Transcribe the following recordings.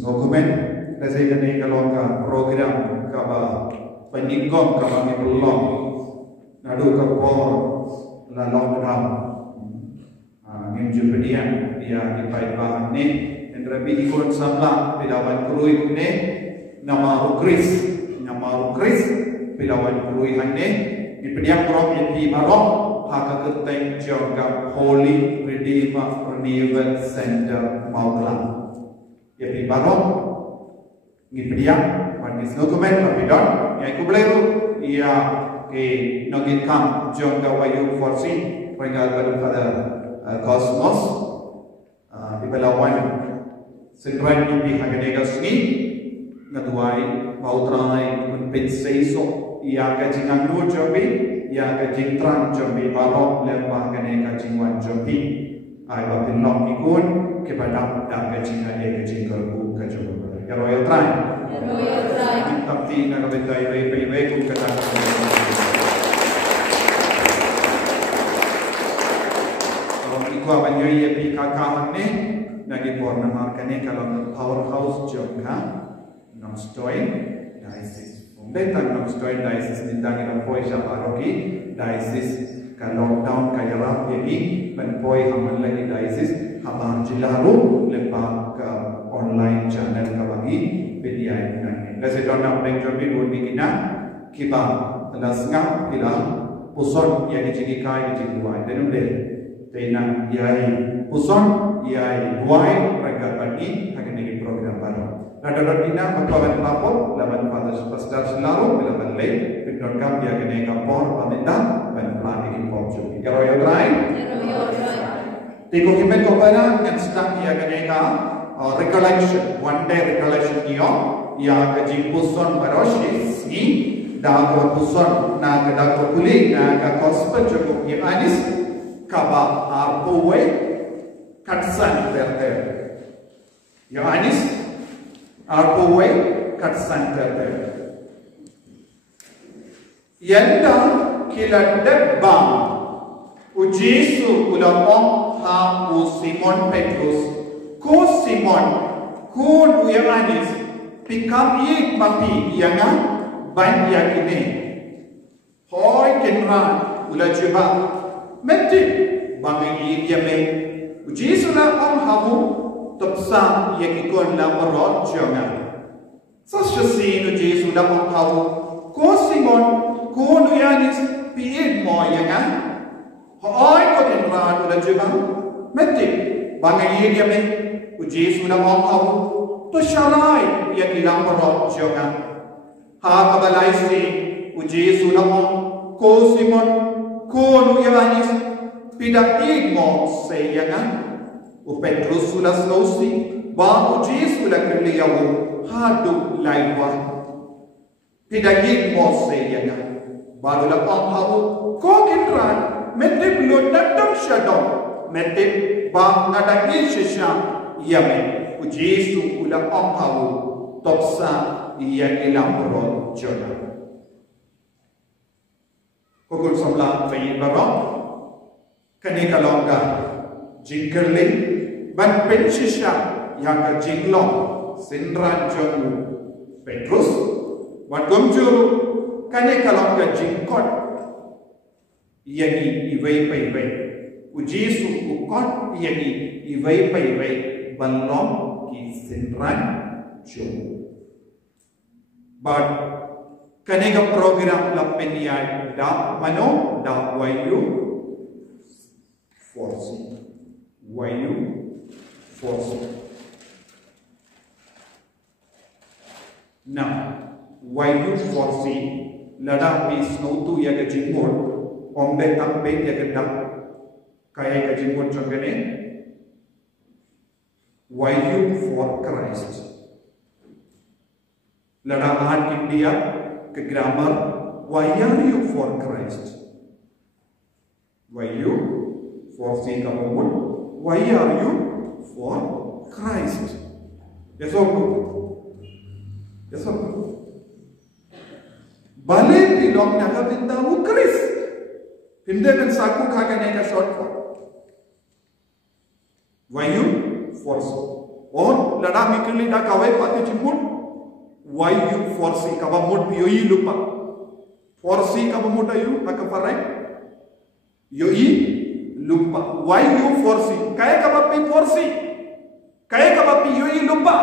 dokumen kasi kani kalau ka program ka ba peningkong ka ba belum nadu ka por la lockdown ngin jupedian dia di paibahan ni endrabi ikon samla pilawan kurui ne nama ukris pilawan kurui hanne di pediam prom di marok haka keteng jogam Holy Redeemer Renewal Center Mauklang ya di barok ngipediam panis dokumen papidon ya ikubleru ya ke nogin kam jongga wayu forsi pengal pada kosmos di belawan sendran di hagenega sini ngatuai mautrai unpenseiso ya kajingan nu jobi ya kajintran jobi barok lembah hagenega jingwan jobi ai bapilok ikun kepada dak kajingan dia kajingku kajoba ya royal try tapi nak betai rei ku kata kalau ikut banyak ya pi kakak ni lagi pun nama kene kalau powerhouse jongka nam stoin diocese umbetan nam stoin diocese ni tangi poi sabarogi diocese kalau down kaya rap jadi penpoi hamal lagi diocese habar jilaru lepas ke online channel ka bagi PDI nang kasi don na peng jobi bun bigina kiba lasnga kila puson ya di cigi kai di cigi wai denum de tena yai puson yai wai raga bani hakin ni program baru nada rodina matwaban lapor laban pada superstar selalu bila balai pindon kam dia kene kampor pamenda ban plan ni pop jobi karo yo try tiko kimen ko bana ngan stang ya kene ka recollection, one day recollection niyo, ya kajing puson baroshis ni, dago puson na dago kuli na kakospa cukup ni anis, kaba arpowe katsan terte. Ya anis arpowe katsan terte. Yanda kila debang ujisu ulamong ha Simon Petrus. Ko Simon, ko Uyanis, pikap yik mapi yanga banyak ini. Hoi kenran ula juba, meti bangi yame. Uji sulah om hamu topsa yakikon la merot jonga. Sasyasin uji sulah om hamu. Ko Simon, ko Uyanis piid mo yanga. Hoi ko kenran ula juba, meti bangi yame. Uji sudah mau tu syarai yang hilang perot jangan. Ha kabalai si uji sudah mau ko Simon ko Uyanis pidak igmo seyangan. Petrus sudah selesai ba uji sudah kerliau hadu laiwa pidak igmo seyangan. Barulah pahau ko kitran metip lunadam syadom metip ba ngadagi syam Yame, ujisu ula ompawu topsa iya ilang perot jona. Kukul samla fayin barok, kani kalongga jingkerli, ban pensisya yang ka jinglong sindran jongu Petrus, wat gomjuru kani kalongga jingkot, yani iway payway, ujisu ukot yani iway payway. Balong ki sindran jom. But kanega program la peniyay da mano da wayu force. Now wayu force lada is no tu ya kajimur ombe tambe ya kedam kaya kajimur chongene. Why you for Christ? Ladahan India ke grammar. Why are you for Christ? Why you for si kamu? Why are you for Christ? Yes or no? Yes or no? Balik dilong nakabintahu Christ. Hindi kan saku kagane ka short form. Why you? Force. On ladang ikli dah kawai pati cimun. Why you forsi kabamut yoi lupa. Forsi kabamut ayu akaparai. Yoi lupa. Why you forsi? Kaya kabapi forsi. Kaya kabapi yoi lupa.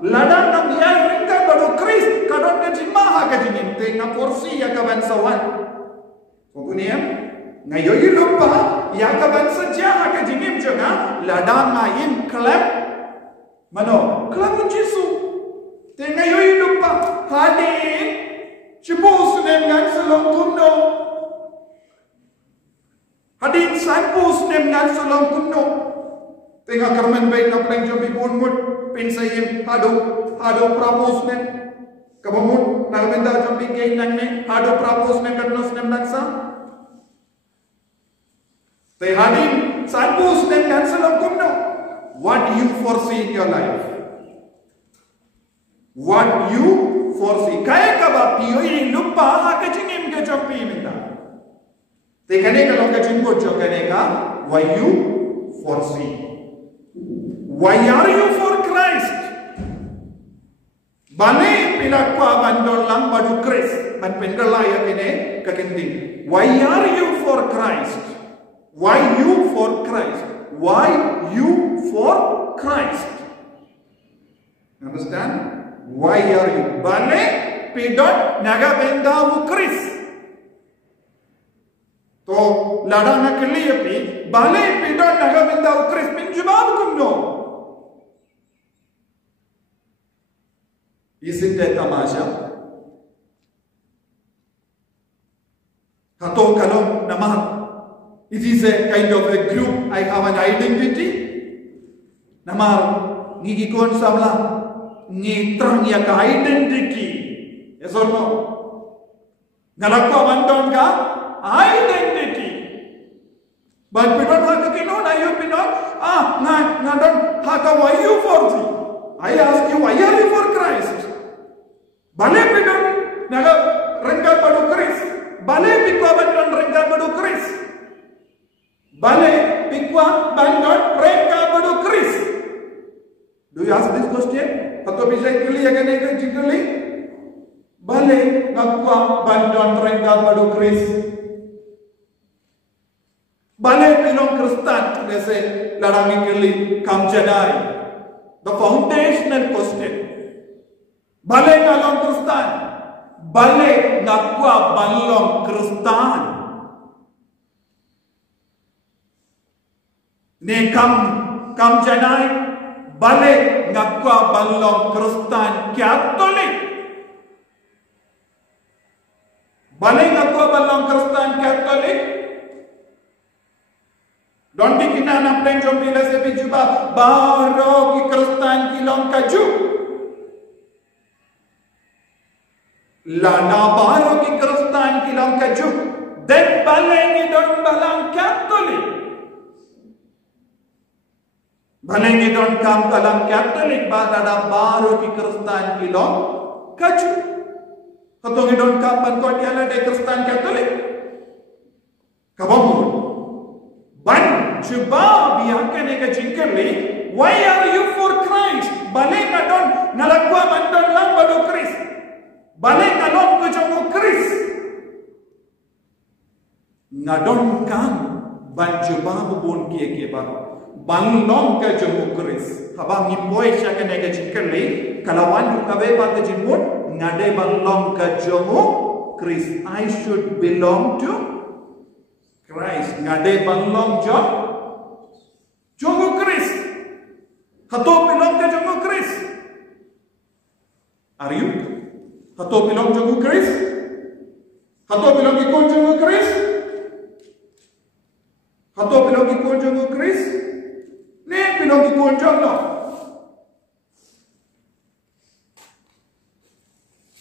Ladang nak biar ringka baru Kris kadon na jimaha ka jinin tenga forsi ya kaban sawan. Kemudian ngayon lupa ya kaban saja ka jinim jangan ladang ngain klep mano klep Yesu. Tenga ngayon lupa hadin cipus dengan selong kuno. Hadin sampus dengan selong kuno. Tenga kerman baik na pleng jobi bunmut pinsayim hado propose ne kabamut nagminda jobi kay nang ne hado propose ne kadnos nem nagsa te hadin sampus ne cancel kumno. What you foresee in your life? What you foresee? Kaya kaba piyoy lupa ha kachingim ke jobi minda te kane ka long kachingbo jo kane ka why you foresee. Why are you for Christ? Bane pinakwa bandon lang badu Christ. Man pengalaya kene kakending. Why are you for Christ? Why you for Christ? Why you for Christ? Understand? Why are you? Bane pidon naga bendawu Christ. To lada na keliyapi bane pidon naga bendawu Christ minjubab kumno. Isn't that tamasha? Kato kalom namah. It is a kind of a group. I have an identity. Namah ngigikon samla ngitrang ya ka identity. Yes or no? Ngalakwa bandon ka identity. But we don't have to kinon. Ayo pinon. Ngadon haka why you for thee? I ask you, why are you for Christ? Bale pidon naga renggal padu Kris. Bale pikwa bandon renggal padu Kris. Bale pikwa bandon renggal padu Kris. Do you ask this question? Atau bisa kili akan ikut jikali? Bale ngakwa bandon renggal padu Kris. Bale pilong Kristan dese larangi kili kamjanai. The foundational question. Bale ngalong Kristan. Bale ngakwa balong Kristan. Ne kam janai. Bale ngakwa balong Kristan Katolik. Bale ngakwa balong Kristan Katolik. Don't be kinana pleng jombila se bijuba baro ki Kristan kilong kaju. Lana baro ki Kristan kilong kaju. Then balengi don balang Katolik. Balengi don kam balang Katolik badada baro ki Kristan kilong kaju. Katongi don kam pan ala de Kristan Katolik. Kabamu. Ban coba biarkan eka jingkali. Why are you for Christ? Balik kadon nalakwa bandon lang bado Kris. Balik kadon kejongo Kris. Ngadon kam ban coba bubun kie ba. Banlong kejongo Kris. Habang ngimboy siya kan eka jingkali. Kalawan kabe ba kejimut ngade banlong kejongo Kris. I should belong to Christ. Ngade banglong jongo Christ. Hato pilong ke jongo Christ. Are you? Hato pilong jongo Christ. Hato pilong ikon jongo Christ. Hato pilong ikon jongo Christ. Ne pilong ikon jongo.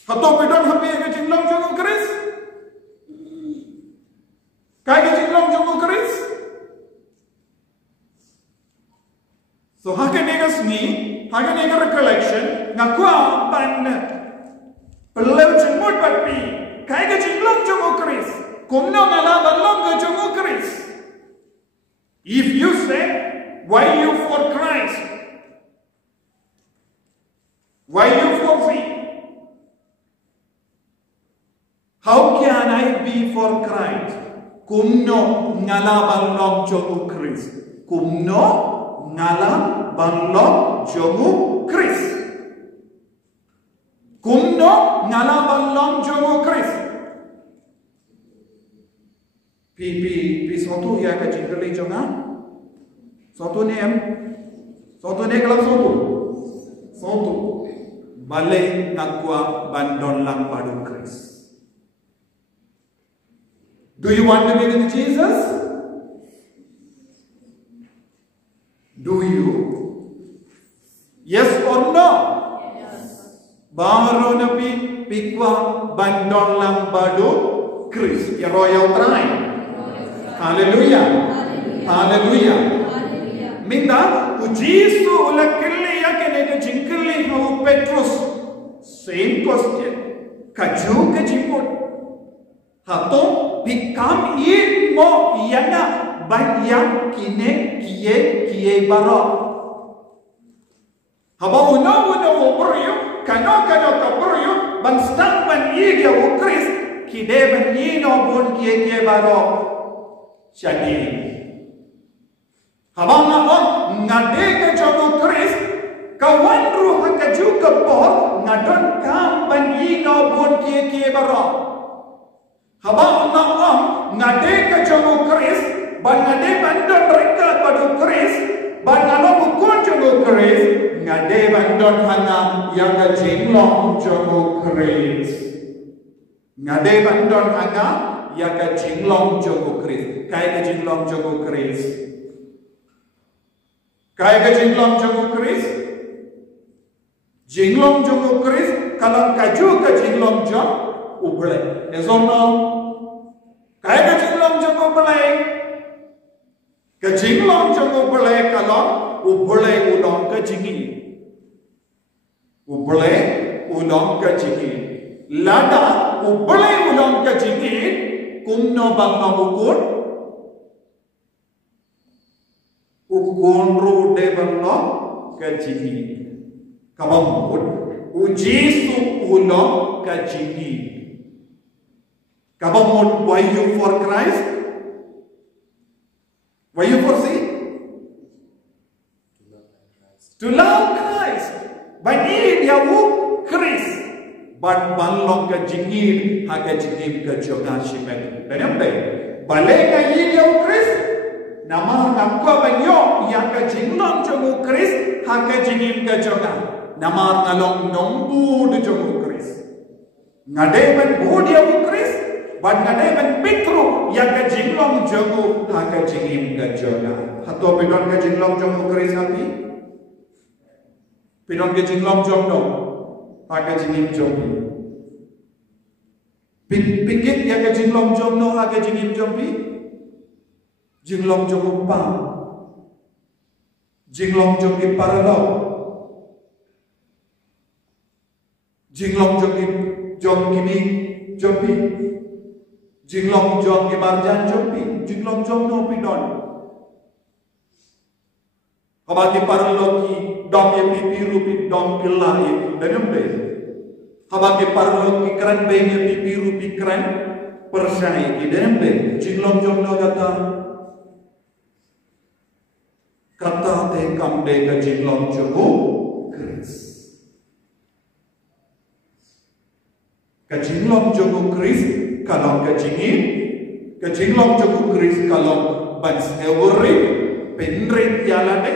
Hato pilong happy ke jinglong jongo Christ. Kaya jinglong jongo Kris. So haga negas ni, haga nega recollection, ngakwa ban pelew jengmut batpi. Kaya jinglong jongo Kris. Kumno ngala balong jongo Kris. If you say, why you for Christ? Why you foresee? How can I be for Christ? Kumno ngalaban long jomu Christ. Kumno ngalaban long jomu Christ. Kumno ngalaban long jomu Christ. Pi sotu ya ka jingkali jonga. Sotu ni em. Sotu ni kalau sotu. Balik ngakwa bandon lang padu Christ. Do you want to be with Jesus? Do you? Yes or no? Yes. Baru nabi pikwa bandon lang padu Christ. Ya royal try. Hallelujah. Hallelujah. Minda ujisu ulakili ya kenega jinkili hau Petrus. Same question. Kaju kajiput. Hato become in mo yana banyak kine kie baro. Haba uno beriu kano beriu ban stang ban dia ukris kide ban ino bun kie baro. Jadi haba ngade ke jono Kris kawan ruh kaju ke por ngadon kam ban ino bun kie baro. Haba ngade ke jono Kris ban ngade bandon rekat padu Kris ban ngalo bukun jono Kris ngade bandon hanga yang ke jinglong jono Kris ngade bandon hanga yang ke jinglong jono Kris kai ke jinglong jono Kris kai ke jinglong jono Kris jinglong jono Kris kalau kaju ke jinglong jono ubule ezono kai ke jinglong jono ubule ke jinglong jono ubule kalau ubule udong ke jingi ubule udong ke jingi lada ubule udong ke jingi kumno bangma ukun rude bangno ke jingi kabamut ujisu ulo ke jingi kabamut why you for Christ? Why you for see? To love Christ. Bani dia Christ. But banlong ke jingir haga jingir ke joga shimek. Benar balik ke dia Christ. Nama nakwa banyo yang ke jinglong jomu Christ haga jingir ke joga. Nama ngalong nombu de jomu Christ. Ngade ban dia Christ. But ngade ban Petru yang ke jinglong jomu haga jingir ke joga. Hato pidon ke jinglong jomu Christ api. Pidon ke jinglong jomu haga jingir jomu. Pikit yang ke jinglong jomu haga jingir jomu. Jinglong jomu pa. Jinglong jomu paralo. Jinglong jomu kini jomu. Jinglong jomu marjan jomu. Jinglong jomu pidon. Habati paralo ki dom ye pipiru pi dom kilai danumbe. Habati paralo ki kran be ye pipiru pi kran persai ki danumbe. Jinglong jomu kata te kam de ka jinglong jomu Kris. Ka jinglong jomu Kris kalau ka jinglong jomu Kris kalau ban snewri penrit yalade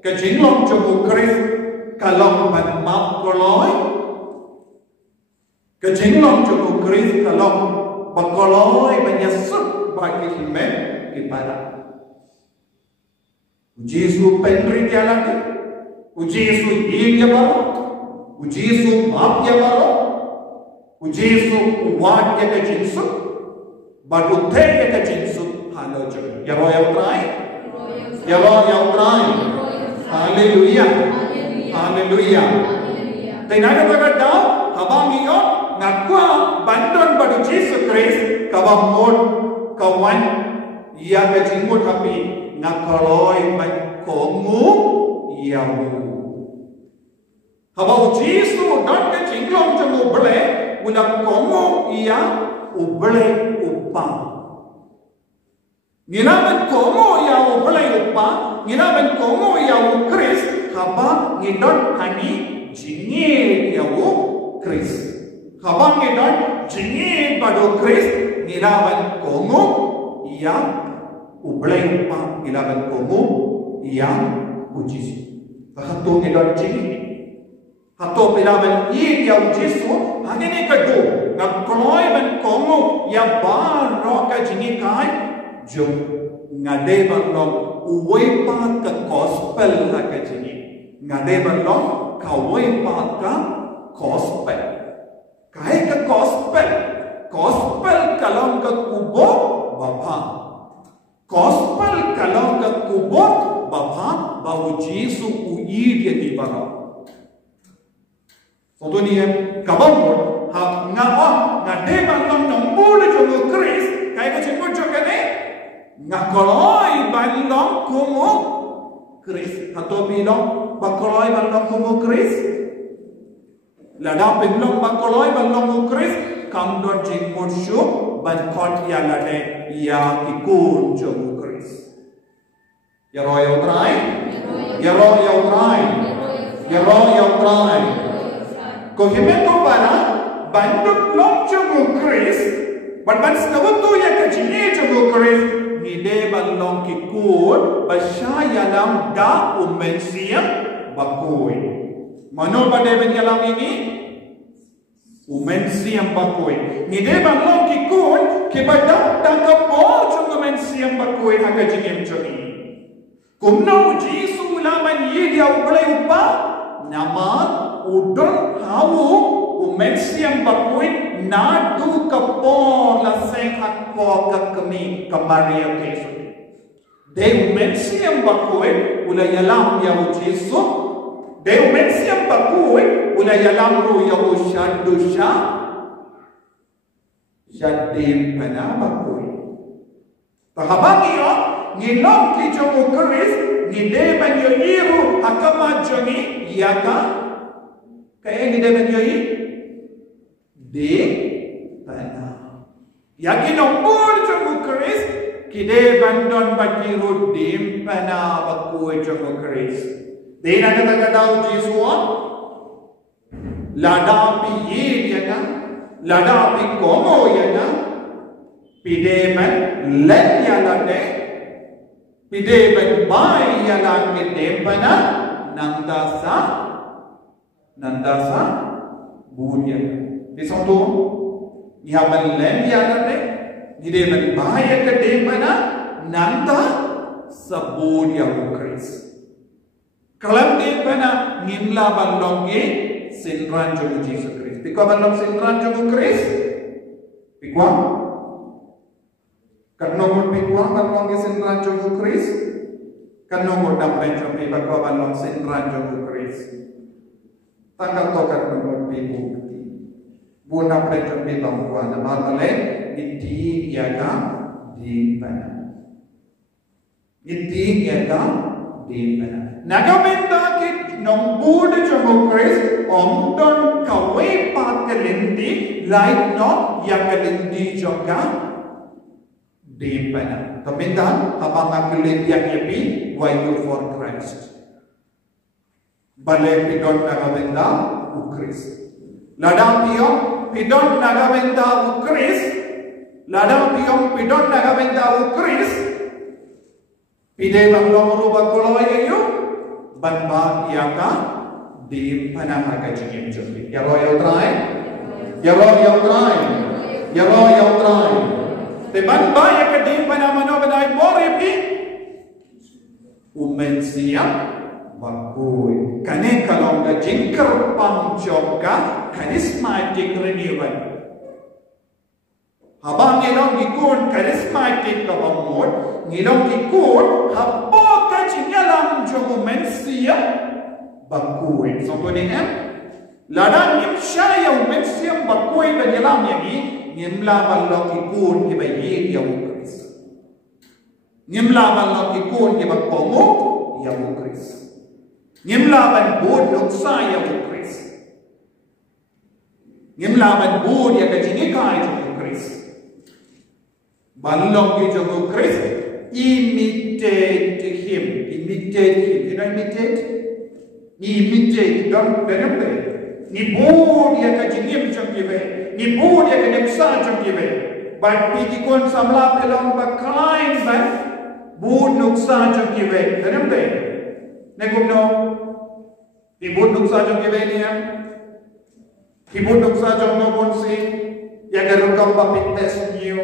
ka jinglong jomu Kris kalau ban map koloi ka jinglong jomu Kris kalau bakoloi banyasut bagi hime ibadah. Ujisu penrit yalade ujisu iya baro ujisu map ya baro ujisu uwat ya ka jinsu baduthe ya ka jinsu halo jo ya royal try ya royal try hallelujah hallelujah tenaga bagada habangi yo ngakwa bandon badu Jesus Christ kabamod kawan ya ka jingmut hapi nakaloi ban kongu yamu Habau Jesu don ke jinglong jemu bele ulang komo ia ubele upa. Nginaban komo ia ubele upa, nginaban komo ia ukris, haba ngidon hani jingi ia ukris. Haba ngidon jingi bado kris, nginaban komo ia ubele upa, nginaban komo ia ujisu. Hato ngidon jingi. Hato pilaban i dia Jesu hangini kadu ngakloy ban komo ya bar roka jingi kai jo ngade banlong uwe pat ka gospel ha ka jingi ngade banlong ka uwe pat ka gospel kai ka gospel kalong ka kubo bapa gospel kalong ka kubo bapa bau Jesu ui dia di bawah. Contoh ni kabang ha ngade banlong nombor jogo Kris kai ka cengko jokane ngakoloi banlong kumo Kris hato bilong bakoloi banlong kumo Kris lada bilong bakoloi banlong Kris kam don jingmo shu ban kot ya lade ya ikun jogo Kris ya royal try Ko himento para banduk long jogo Kris, ban sinawato ya kajine jogo Kris, ngide balong kikun basya yalam da umensiam bakoy. Mano bade ben yalam ini umensiam bakoy. Ngide balong kikun kibadak tangkapo jogo umensiam bakoy hakajine jogi. Kumno Jesu laman yidia ublay upa nama udon hawu umensiam bakui nadu kapor la senghat po kakami kamaria kesu de umensiam bakui ula yalam ya Jesu de umensiam bakui ula yalam ru ya shadusha shadim pana bakui tahabang iyo ngilong ki jogo Kris ngide ban yo iru hakama joni yaka kaya ngide ban yo de pana yakin nombor jogo Kris kide bandon bakiru de pana bakue jogo Kris de na kata daw Jesu lada pi yaka lada pi komo yaka pide man len yalade pide ban bai yalang gedempana nandasa bunya disonto ihaban len yalade gide ban bai gedempana nanda sabunya Kris kalam dempana ngimla balonge sinran jogo Jesus Kris pikwa balong sinran jogo Kris pikwa Kanong pikwa balong senran jogo Kris kanong dapat jomi bakwa balong senran jogo Kris tanggal tokat kanong pikwa buna dapat jomi bakwa na malale iti yaga di pana nagamenda kit nong bude jogo Kris omdon kawe pat kalindi like no yakalindi joga di mana? Tamintan habang akulit yang yapi wayu for Christ. Bale pidon nagamenda ukris. Ladang piyong pidon nagamenda ukris. Ladang piyong pidon nagamenda ukris. Pide bang lomru bakuloy ayo banba yaka di mana haga jingim jumbi. Yalo try. Teman baik kedim pada mana badai boripi umensiam bakui kane kalau ga jingker pangjoka charismatic renewal habang ngilong ikun charismatic kabamod ngilong ikun habo ka jingalam jo umensiam bakui contoh ni ladang nimshaya umensiam bakui banyalam yani ngimla balok ikun ibayi ya Kris ngimla balok ikun ibak pomo ya Kris Ngimlaban bud nuksaya ukris. Ngimlaban bud ya kajingikai jung ukris. Balong ki jung ukris. Imitate him. Imitate him. You know imitate? Imitate. Don't remember. Ni bud ya kajingim jung kiwe. Ni bud ya kaneksa jung kiwe. But pikikon samla pelong bakain ban bud nuksa jung kiwe. Remember? Negumno. Ibut nuksa jung kiwe ni ya. Ibut nuksa jung no bonsi. Ya garukam papit tes niyo.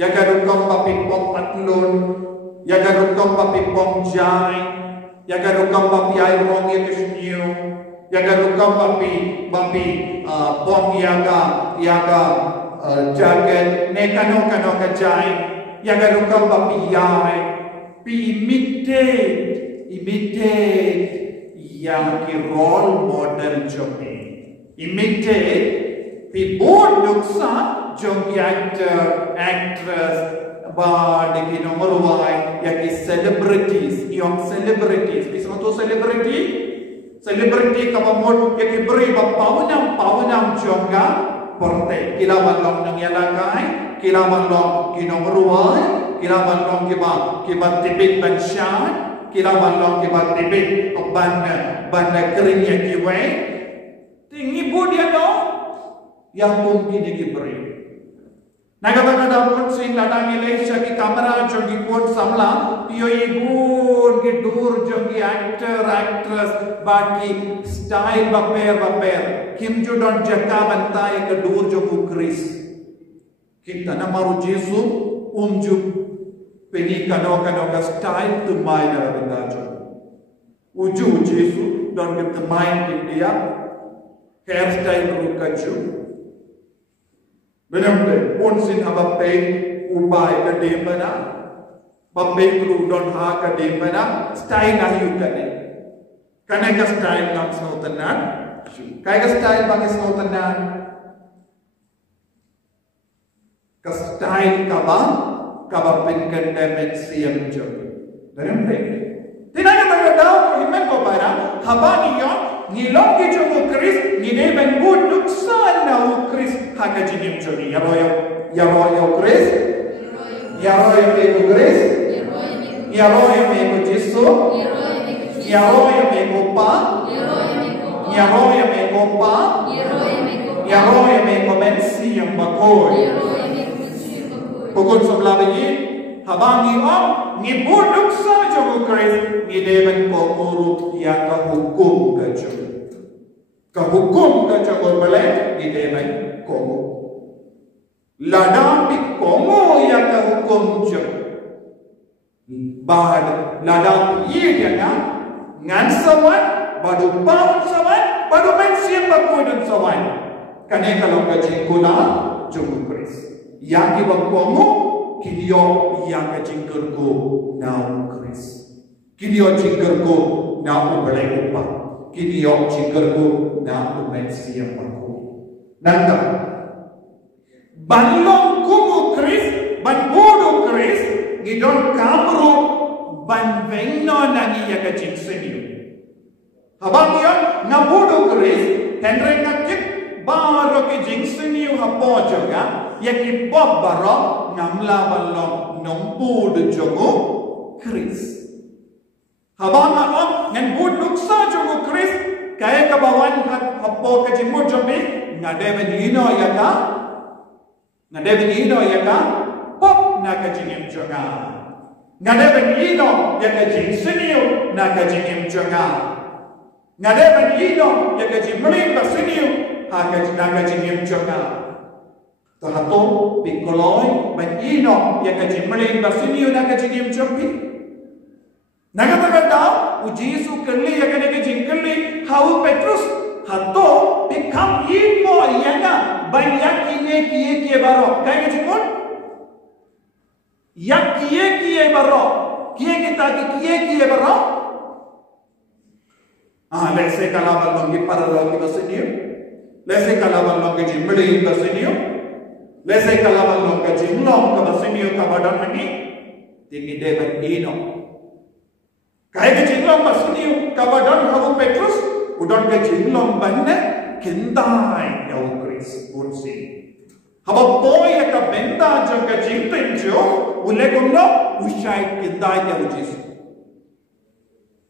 Ya garukam papit pong patlon. Ya garukam papit pong jai. Ya garukam papi ay rong ya kisniyo. Ya garukam papi pong yaga jagat ne kano ka jai. Ya garukam papi yai. Imitate yang ki role model jogi. Imitate pi board nuksa jogi actress ba deki nomor wai ya ki celebrities yang celebrities bisa tu celebrity kamamod ya ki beri ba pawanam joga porte kilaman long nang yalakai kilaman long ki nomor wai kilaman long ki ba tipik bansyan kilaman long ki ba tipik banda keringnya kiwe tinggi bu dia no yang mungkin diberi naga pun sin ladang Malaysia ki kamera jogi pun samla yo ibun ki dur jogi actress baki style baper kim jo don jaka bantai ke dur jogu Chris kita namaru Jesu umju peni kano ka style tu mai na benda jo uju Jesu don ke main India hairstyle ru kaju benar pun sin abape ubai ka demana bape ru don ha ka demana style na yu kane ka style nam sautanan kai ka style bagi sautanan ka style kaba penkan dimensiam jo benar tidak ada tahu iman ko para habani yo nilong ki jo Chris ni ne ben bud nuksan na Chris hakajinim jo ni yaroyo Chris yaroyo me ko Chris yaroyo me ko Jesu yaroyo me ko pa yaroyo me ko pa yaroyo me ko mensi yang bakoy pokon sebelah begini habangi om ni bud nuksan jo Chris ni deban ko urut ya ka hukum ka jo hukum ka jo balik ni deban ko ladang di kongo ya ka hukum jo bad ladang ye dia ngan sawan badu paun sawan badu mensiam bakudun sawan kane kalau ka jingkuna jo Chris yang ki kongo kidio yang ka jingkurku na Chris kidio jingkurku na balik upa kidio jingkurku na mensiam baku nanda balong kumu Chris ban bodo Chris ngidon kamro ban vengno nani ya ka jingseniu habang yon na bodo Chris tenre nakit baro ke jingseniu hapo joga yaki bob baro ngamla balong nong bodo jogo Chris habang on ngan bud nuksa jogo Chris kaya kabawan hapo ka jimmo jomi ngade benino ya ka pop na ka jingim jonga ngade benino ya ka jingseniu na ka jingim jonga ngade benino ya ka jimrin basiniu ha ka na ka jingim jonga to hato pikoloi benino ya ka jimrin basiniu na ka jingim jombi nagataganda ujisu kelli ya ka ne jingkelli hau Petrus hato pikam imo yana banyak ini kiye baro kaya jimon yak kiye baro kiye baro lese kalaban longi paralo ki basiniyo lese kalaban longi jimbeli basiniyo lese kalaban longi jimlong ka basiniyo ka badan ani tingi deban ino kaya jimon jinglong basuni kabadon hawu Petrus udon ke jinglong banne kendai ya Chris bonsi haba boy ka benda jo ka jintenjo ule gomno ushai kendai ya Jesus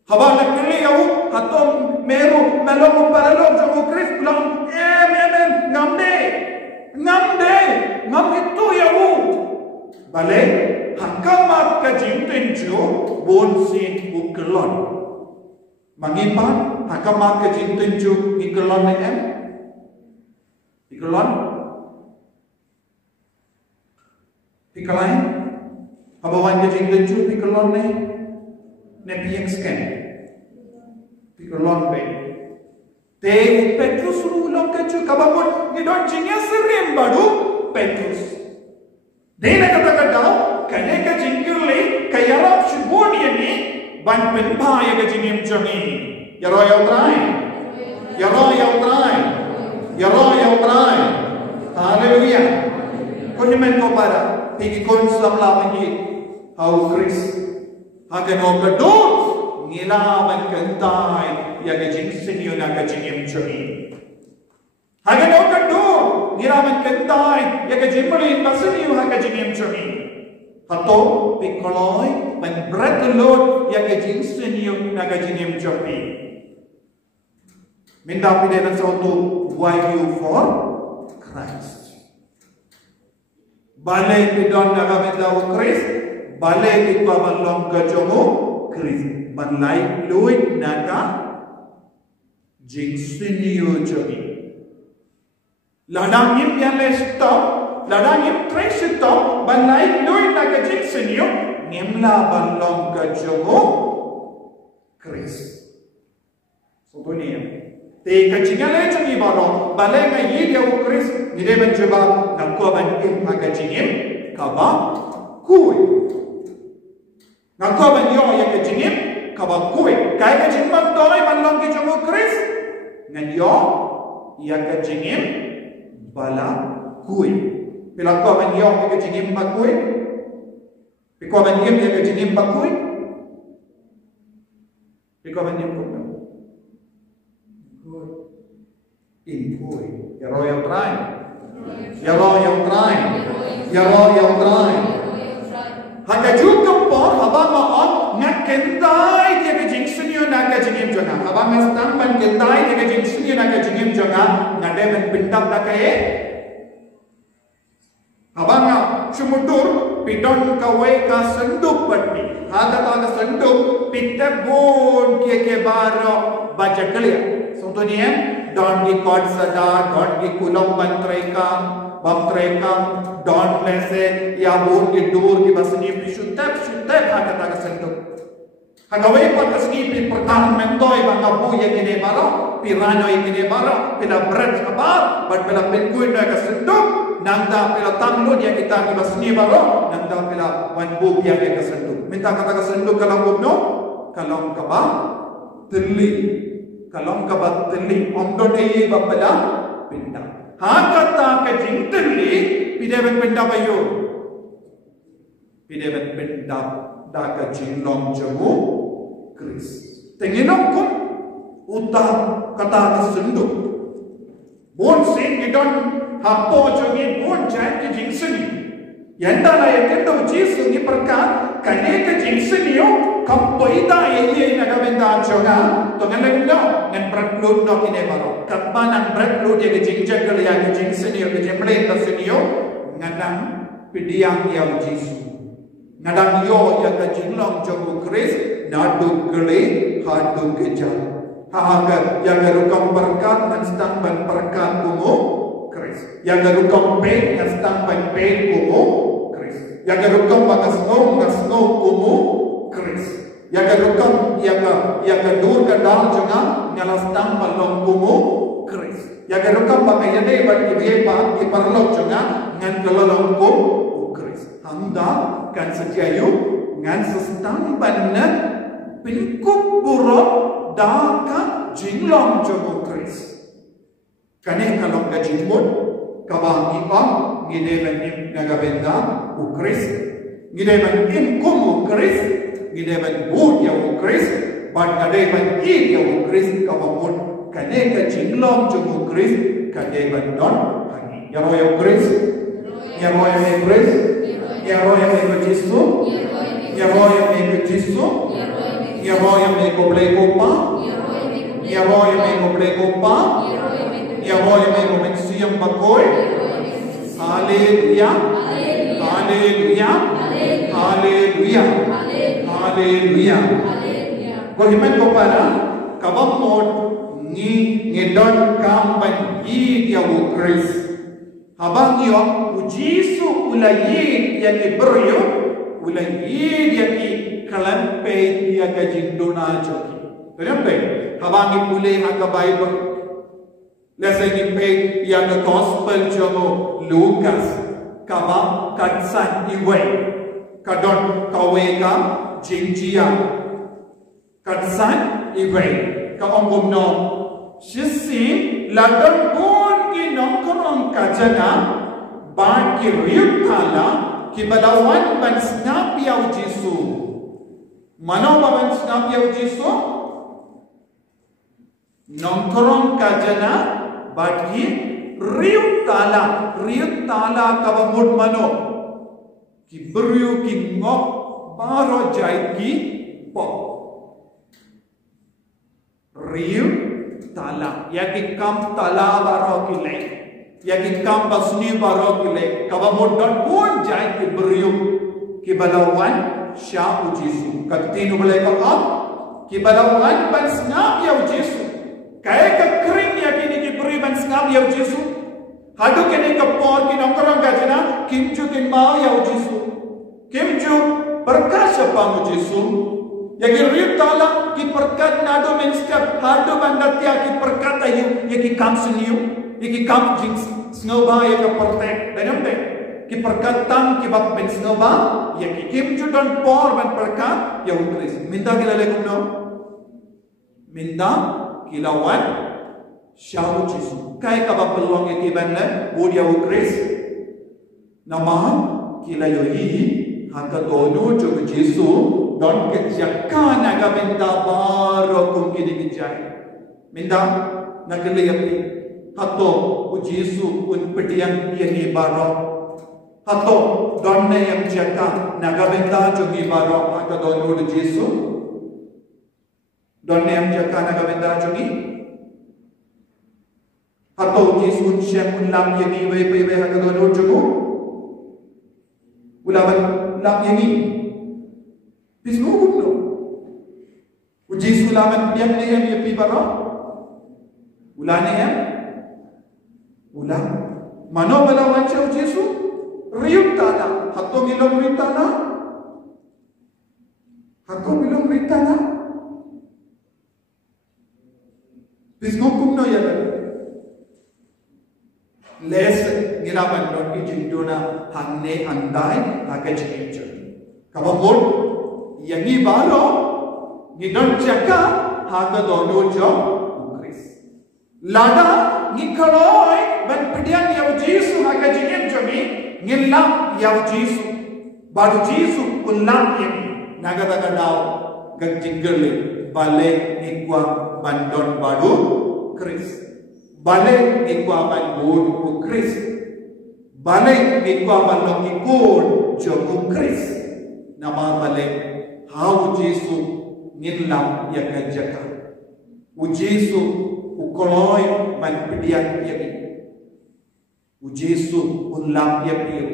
haba lakili ya hatom meru melom paralom jo Chris bilang amen ngamde ngam itu ya bale hakamat ka jintenjo bonsi ukelon mangipan hakamat ka jintenjo ikelon em ikelon ikalain habawan ka jintenjo ikelon ne pieng scan ikelon be te Petrus ulong ka chu kababon ngidon jinya serim baru Petrus Dena kata-kata, kane ka jingkirli, kayarap shibuni ni, ban penpaya ka jingim jangi. Yaro yautrai. Hallelujah. Kuni men ko para, pigi kon samla magi, hau Chris. Hakan o kadot, ngilaman kantay, yaga jingsinyo na ka jingim jangi. Hagan o kadot, ngiraman kentay, yaga jimbali pasini haga jingim chumi. Hato pikoloy man bratulot yaga jingsinyo naga jingim chumi. Minda pide ng sauto why you for Christ. Balay pidon naga minda o Christ, balay pidpabalong ka jomo Christ. Manlay luit naga jingsinyo chumi. Ladang im yang stop, ladang im trace stop, balai lui na ka jingsenyo, nimla balong ka jogo Chris. So dunia, te ka jingale jumi baro, balai nga ye dia Chris, nire mencoba nakwa ban im ka jingim, kaba kui. Nakwa ban yo ya ka jingim, kaba kui. Kaya ka jingman toy balong ka jogo Chris, ngan yo ya ka jingim bala kui. Bila kau menyok ke jingim bakui, kau menyok ke jingim bakui, kau menyok impui. Ya roh yang try. Hanya juga por habang maon ngakendai dia ke jingsenyo nak ke jingim jona. Habang ngastang ban kendai dia ke jingsenyo nak ke jingim jona. Ngade men pindam tak kaye. Habang sumutur pidon kawai ka senduk pati. Haga ta senduk pitabon ke baro baca kelia. Contohnya don di kod sada, don di kulong bantreka, don lese ya bon di dur di basni pisutap haga ta senduk. Hagawai patasni pi pertahanmentoy banga buya gine baro, pirano gine baro, pila bread kabar, but pila pinkuin na kasenduk, nangda pila tamlo dia kita basni baro, nangda pila wan buya dia kasenduk. Minta kata kasenduk kalang bubno, kalang kaba teli, omdo dei babala pinda. Hakata ka jingteli, pideban pinda bayo, pideban pinda. Daga jinglong jamu Chris. Tenginong kum utang kata kesenduk. Bon sing idon hapo jogi bon chat ke jingseni. Yanda la yakendo jisu ni perkat kane ke jingseni yo kapoida ye naga benda joga to ngalendo ngan bratload no kine baro. Katmanan bratload ye ke jingjak kali ya ke jingseni yo ke jemle taseni yo nganang pidiang ya jisu. Nadang yo ya ka jinglong jogo Chris nadu gele hadu kejan haga ya garukam berkat dan stang ban berkat kumu Chris ya garukam pe dan stang ban pe kumu Chris ya garukam bakas no kumu Chris ya garukam ya ka dur ka dal janga ngala stang balong kumu Chris ya garukam bakayade ban ibe pa iparlok janga ngan kelalong kumu Chris handa kan setiayu ngan sestang banna pinkup buruk daka jinglong jogo Chris kane kalong ka jingmon kabang ipang ngideban im nagabenda u Chris ngideban im kumu Chris ngideban bud ya u Chris ban kade ban i ya Chris ka mamut kane ka jinglom jumu Chris kade ban don hangi ya roya Chris ya roya me Chris ya roya me ko Jisu ya roya me ko Jisu ya roya me ko ble ko pa ya roya me ko ble ko pa ya roya me ko mensiam bakoy haleluya haleluya haleluya haleluya ko himan ko para kabamot ni ngedon kamban yi ya wo Chris habang yo ujisu ulayi ya ke beryo ulayi ya ke kalampe ya ke jindona joki berempe habang ipule haka Bible lesson ipe ya ke gospel jomo Lucas kaba katsan iwe kadon kaweka jinjia katsan iwe ka ongomno sisi ladon pun ki nongkrong kajana ban ki riutala ki balawan ban snap yaw Jisu mano ban snap yaw Jisu nongkrong kajana ban ki riutala kabamud mano ki beryu ki ngok baro jai ki pop riutala ya ki kam tala baro ki le ya ki kam basni baro ki le kabamud don pun jai ki beryu ki balawan sya Jisu katinu bale ka up ki balawan ban snap ya Jisu kaya ka kring ya kini ki beryu ban snap ya Jisu hadu kini ka por ki nongkrong gajana kimju kin ma ya Jisu kimju berkasya pa Jisu ya ki riutala ki perkat nado men step hadu bandatya ki perkat ayu ya ki kam seniu ya ki kam jinx snowba ya ka pertek danambe ki perkat tam ki bab ben snowba ya ki kimju don por ban perkat ya Chris minta kilale kumno minta kilawan syahu Jisu kai ka bab pelong ya ki banna budia Chris nama kilayo yi haka donu jo Jisu don kejakan naga minta baro kum kini kijai minta nakaliyapi hato u Jisu un petiang yani baro hato don ne yang jaka naga minta jo gi baro haka donu Jisu don ne yang jaka naga minta jo gi hato Jisu syem un lam yani we haka donu jo ulaban lam yani Bisnu gumno. Uji sulaman diam ne yang yepi baro. Ulane yang ulam. Mano bala wancha Jesu riut tana. Hatto milom riut tana. Hatto milom riut tana. Bisnu gumno ya. Les ngilaban don ki jindona hanne andai agajinjo. Kabamol yangi baro ngidon jaka haga dono jo Chris lada ngikaloy ban pedian yaw Jisu haga jingem jomi ngilam yaw Jisu baru Jisu ulam yang naga daga daw gag jingle bale nikwa bandon badu Chris bale nikwa ban bud Chris bale nikwa ban lokikun jo Chris nama bale how Jisu ngilam ya kajaka u Jisu ukoloy man pedian yaki u Jisu ulam ya piu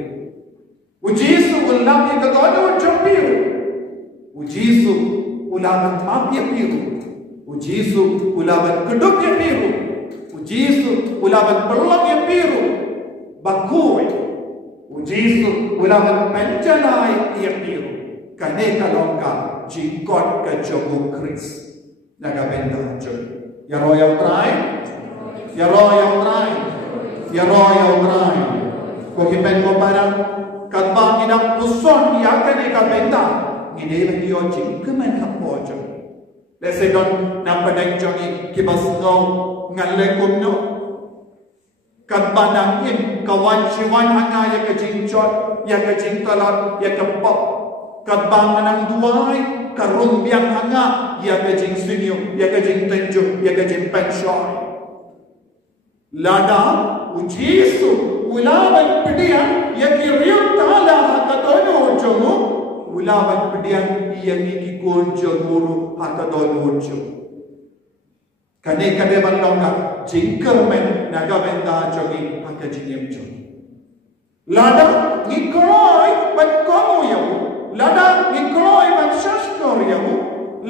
u Jisu ulam ya kadono champiu u Jisu ulam map ya piu u Jisu ulam keduk ya piu u Jisu ulam perlok ya piu bakoi u Jisu ulam penjanai ya piu kane kalongka jingkot ke jogo Chris naga benda jo ya royal try ya royal try ya royal try ko kipen ko para katba ina puson ya kane ka benda ngide bagi yo jing keman hapo jo lese don na padang jongi kibasno ngalle kumno katba nang in kawan siwan hanga ya ke jingchot ya ke jingtalot ya ke pop katbang manang duay karung biang hanga ya ka jing sinyo ya ka jing tenjo ya ka jing penshoy lada ujisu ulaban pidian ya ki riu tala hakatono jomo ulaban pidian ya ki gonjo guru hakatono jomo kane kane balonga jingkermen naga benda jogi hakajingem jogi lada ngikoi ban komo yamu lada ngikoi ban shashkor yamu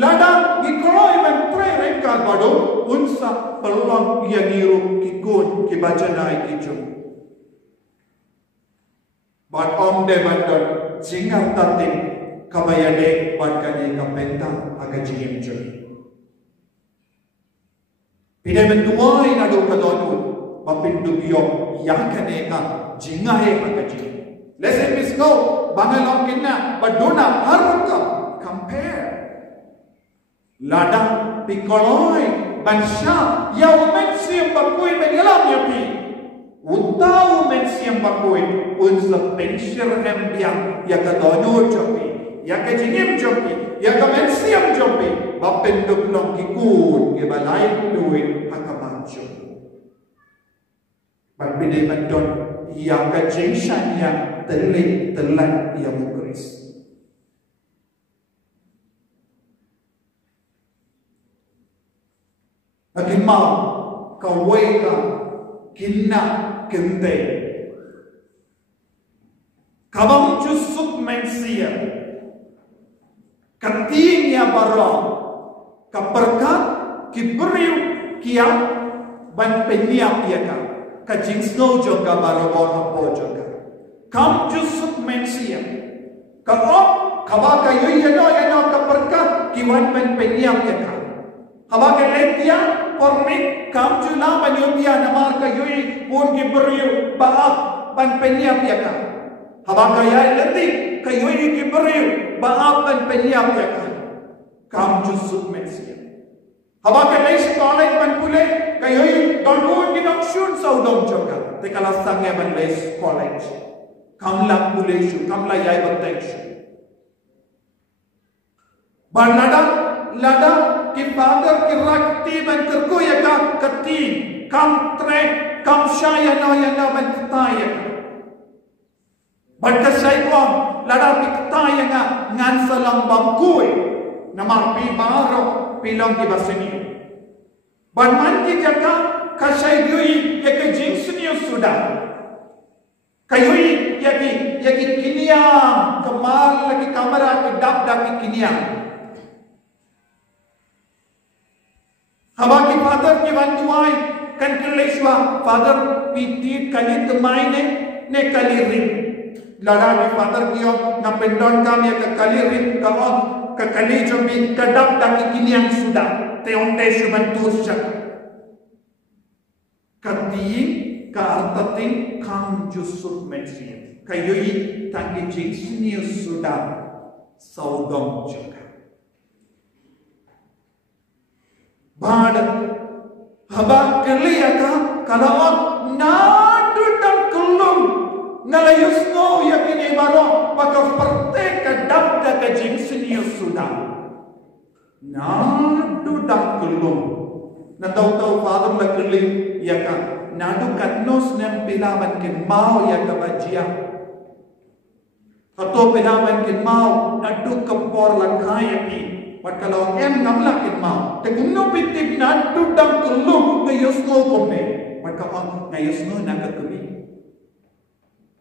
lada ngikoi ban prereka bado unsa peluang yagiru kikun kibacanai kijum bat om de bandon jingar tatim kabayade bat kane kapenta hakajingem jogi Pide mentuai nado kadonu bapindu biyo yakane ka jingahe hakaji. Let's say go bangalong kinna baduna haruka compare. Lada pikoloi bansha yau mensiam bakui menyelam yapi. Utau mensiam bakui unsa penshir hembiang yakadonu jopi yakajingim jopi yakamensiam jopi bapinduk long kikun gibalai duit hakamancho bapide bandon yakajingsan yang telit telat ya mukris agimau kaweka kinna kente kabam jusuk mensia katingnya barang kaperkat kiberiu kia ban penyiap ya ka kajing snow juga barabon apo juga kam jusuk mensia kabam kabaka yano kaperkat kiwan ban penyiap ya ka kabaka letia pormik kam jula banyutia namar ka yui pun kiberiu baak ban penyiap ya ka kabaka ya leti kayui kiberiu baapan penyiap ya kan kam jusuk mensia habaka leis college ban pule kayoi dolbun ginong shun saudom joka te kala sange ban leis college kam la pule shu kam la yai bateng shu ban lada ki father ki rakti ban terko ya ka kati kam tre kam shaya no ya no ban taya ban kasai ko lada piktaya nga ngan salang bangkui namar pi baro pilang di baseni ban man ki jaka kasai yui yake jingsniyo sudah kayui yaki kiniam kemal lagi kamera ke dap ki kiniam habaki father ki bantuai kan keleswa father piti kali temai ne kali rim lada ni father kiyo na pendon kami ke kalirin kamu ke kali jomi kedap daki kini yang sudah teonde syuman tursya kating ka artating kam jusuk mensiam kayoi tangi jingsni sudah saudom juga bad haba keliyaka kalau nadu dan kelum ngalayusno yakini baro paka perte kadap da kajing senior sudah nadu dak kelum na tahu father la kelim yaka nadu katnos nem pilaman kin mau yaka bajia atau pilaman kin mau nadu kepor la khayaki pat kalau em ngamla kin mau te kunno pitip nadu dak kelum ngayusno komne pat kalau ngayusno nak kemi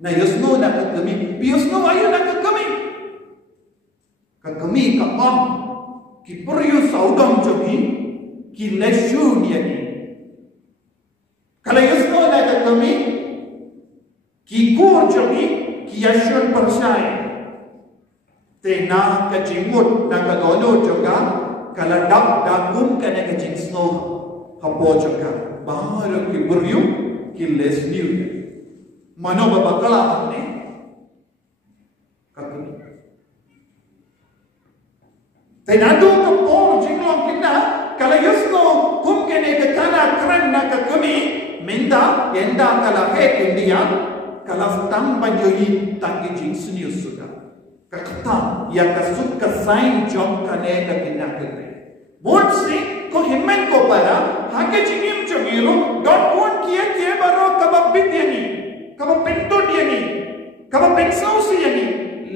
na yusno na kami biusno ayo na kami ka om ki puryo saudam jogi ki leshu niani kala yusno na kami ki kur jogi ki yashun persai te na ka jimut na ka dono joga kala dap dagum kana ka jingsno hapo joga bahar ki puryo ki lesniu mano babakala ne kakini tenadu ko por jinglong kinna kala yusno kum kene ke kana kran na kakumi minda yenda kala he india kala stang banjoi tangi jingsni sudah kakta ya kasut kasain jom kane ka kinakere bonsi ko himmen ko para hake jingim chogiru don't want kia baro kababit yani kabapento yani kabapensausi yani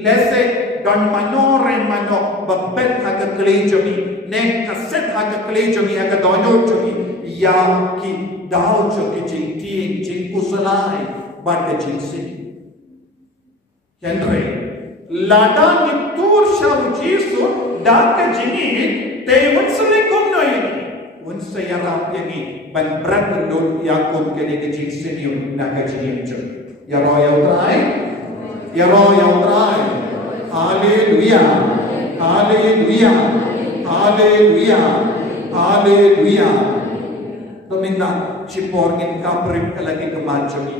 lese don manoren mano babet haga klejomi ne kaset haga klejomi haga dono chogi ya ki dao chogi jingti jing kusalai bad jingsi Henry lada nitur shau jisu dak jini te unsle kum noi unsa yara yani ban brat lo yakum kene ke jingsi ni na ka jini cho yara yautrai hallelujah hallelujah hallelujah hallelujah to minna chipor ngin kaprim kalagi kamachogi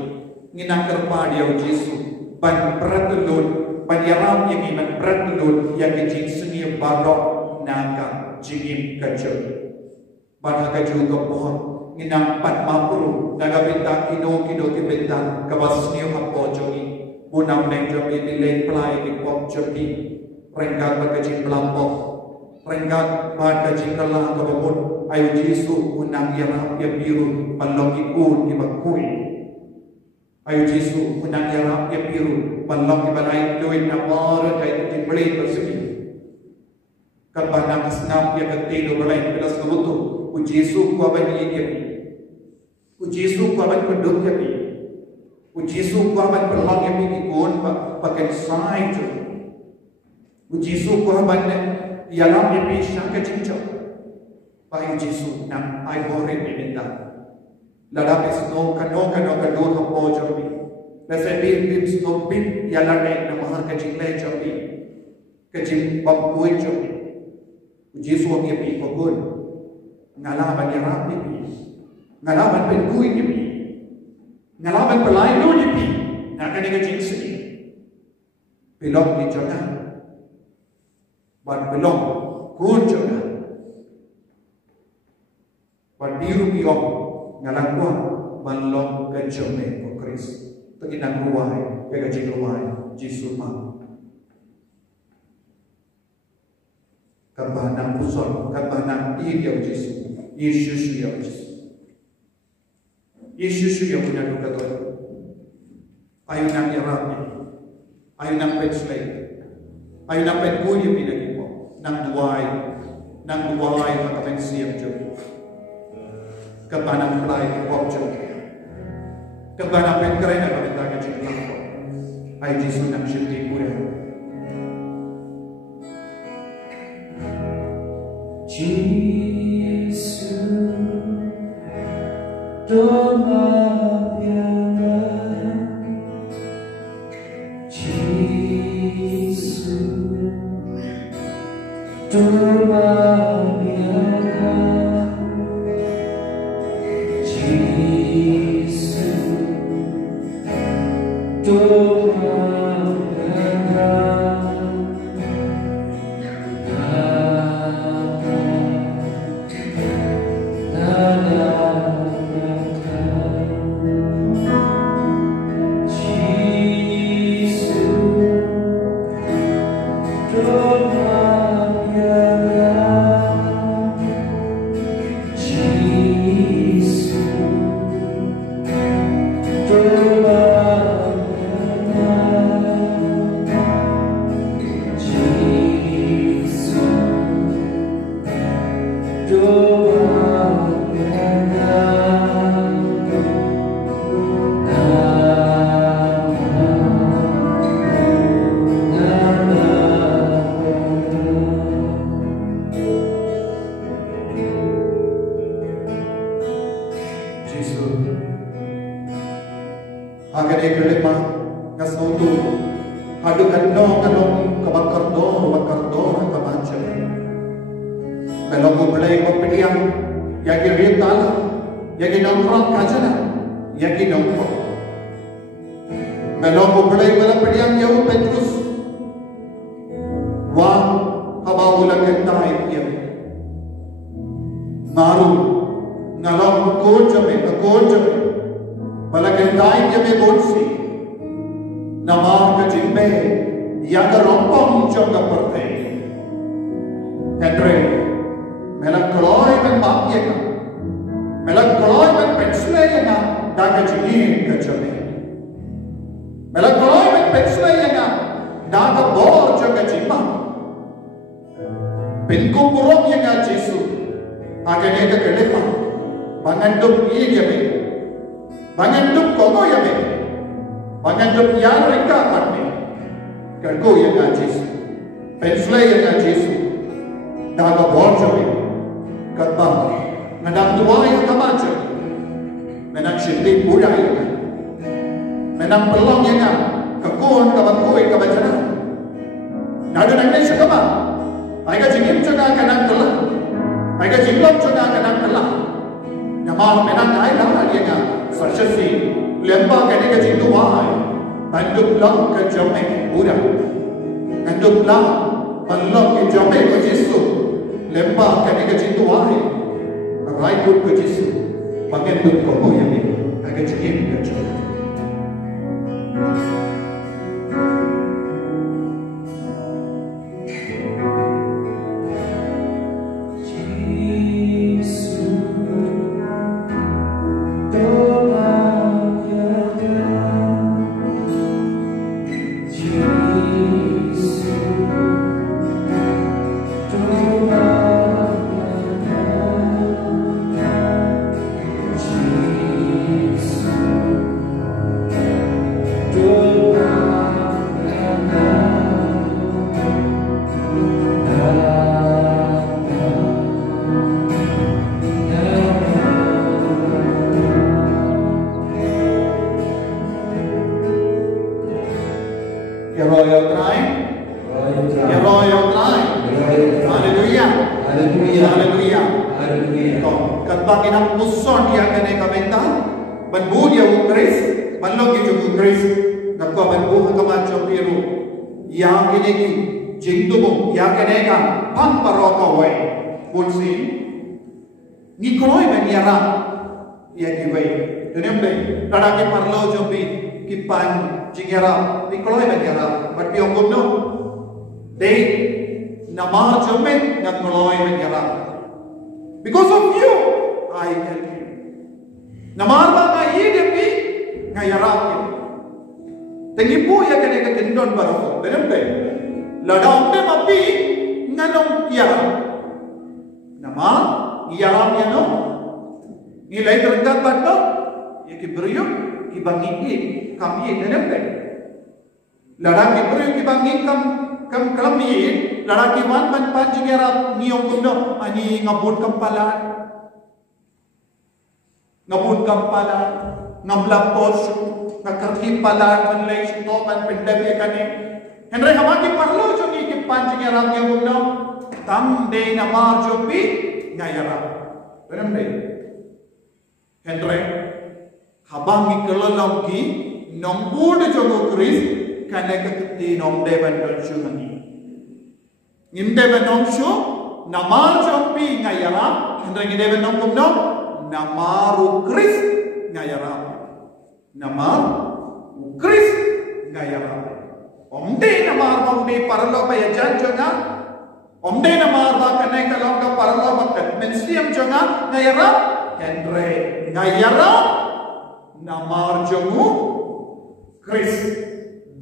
ngina karpadiaw jisu ban pratulun ban yarap yang iman pratulun yang kecil seni barok naga jingim kacau ban kacau kapon nginang pat mapuru naga bintang kino bintang kabas niu hapo jogi bunam neng jogi bileng play di pop jogi renggat bagajin pelampok renggat bagajin kalah kababun ayu jisu unang yarap yang biru balong ikun ibakui ayu jisu unang yarap yang biru balong ibalai duit namor kay tibli bersegi kabanang snap yang ketido balai pedas kebutu u jisu ku aban ini u jisu ku aban penduk yapi u jisu ku aban perlang yapi ikun pakai sai tu u jisu ku aban yarap yapi syangka cincau pa jisu nang ai borin minta ladap sno kano kador hapo jabi lase bim sno bim yalane namahar ka jingle jabi ka jim bab koi jabi jisu ang yapi kogon ngalaban yarap yapi ngalaban pen kui yapi ngalaban pelai lo yapi nakane ka jinsi belong ni jona ban belong kun jona ban biru biong ngalangwa balong kajome ko Kris taginang ruway kagajing ruway Jisu ma kabanang pusol kabanang iyaw Jisu Yesus yaw Jisu Yesus yaw nadu katoy ayon nang yarapin ayon nang petslay ayon nang petkuya pinagipo nang duway makapensiyam Diyo kabanang play di popjo kabanang penkray na pamitaga jinglang ko ay Jisu nang shifting kuya Jisu Domapiana Jisu Domapiana yang rompong juga pertai. Henry, melang keloi men bapye ka, melang keloi men pensle yang dah kejini kejami, melang keloi men pensle yang dah kebor juga jima, pinku kurang yang Yesus, agen yang kelepa, bangandup ini be, bangandup kono ya be, bangandup yang mereka patme, kergo yang Yesus, pensle yang Yesus. Daga borjo kata menang dua yang kabaca menang sendiri pula yang menang pelong yang kekun kabakui kabaca nado nangai sekaba aiga jingim juga kanan telah aiga jinglom juga kanan telah nyamar menang ai dah yang sarjasi lemba kene ke jindu wahai bandup lang ke jome pura bandup lang Allah ke jome ke Yesus lemba kene ke jindu wahai rai pun ke Yesus bagian tu komo yang ni agak jingim ke jome Nikolai menyerah ia kiwai. Dunia mendai. Lada ke parlo jombi kipan jingera. Nikolai menyerah. But biong gumno. They namar jombe Nikolai menyerah. Because of you, I help you. Namar ba ngai depi ngayarap you. Tengi po ya kene ke tindon baro. Dunia mendai. Lada ombe mapi nganong yarap. Namar Iyaram ya no, nilai terdekat pada, ya kiberiuk, kibangi kami dalam dek. Ladang kiberiuk kibangi kami, ladang kiwan man jingera niong kuno, ani ngabut kempalan, ngablapos, ngakarki palan, manlay sito man pendek kani. Henry hamaki parlo jongi kipan jingera niong kuno, tam de namar jopi. Ngayara, benar tak? Henry, habang ikalalong ki nombor de jogo Chris, kane kati nomde bandel chungi. Nginde bandong shu, namar jompi ngayara, Henry nginde bandong kumno, namaru Chris ngayara, namar Chris ngayara. Omde namar omde paralo bayajan jonga. Omde namar ba kanai kalong ka parlo makat mensiam jonga ngayara Henry ngayara namar jongu Chris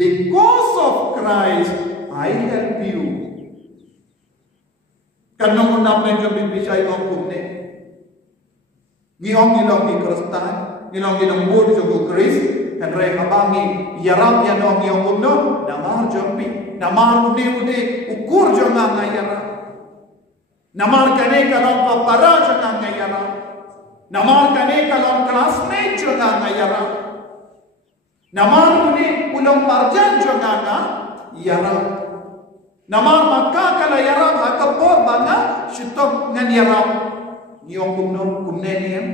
because of Christ I help you kanong unaplen jom bisay ngong kumne ngiyong ni Kristan ngiyong bud jongu Chris Henry habangi yarap yan ngiyong kumno namar jompi namar ude ukur jonga ngayara namar kane kalong papara jonga ngayara namar kane kalong classmate jonga ngayara namar ude ulong parjan jonga ngayara namar makka kala yara hakapor banga shitok ngan yara ngiyong kumne niyam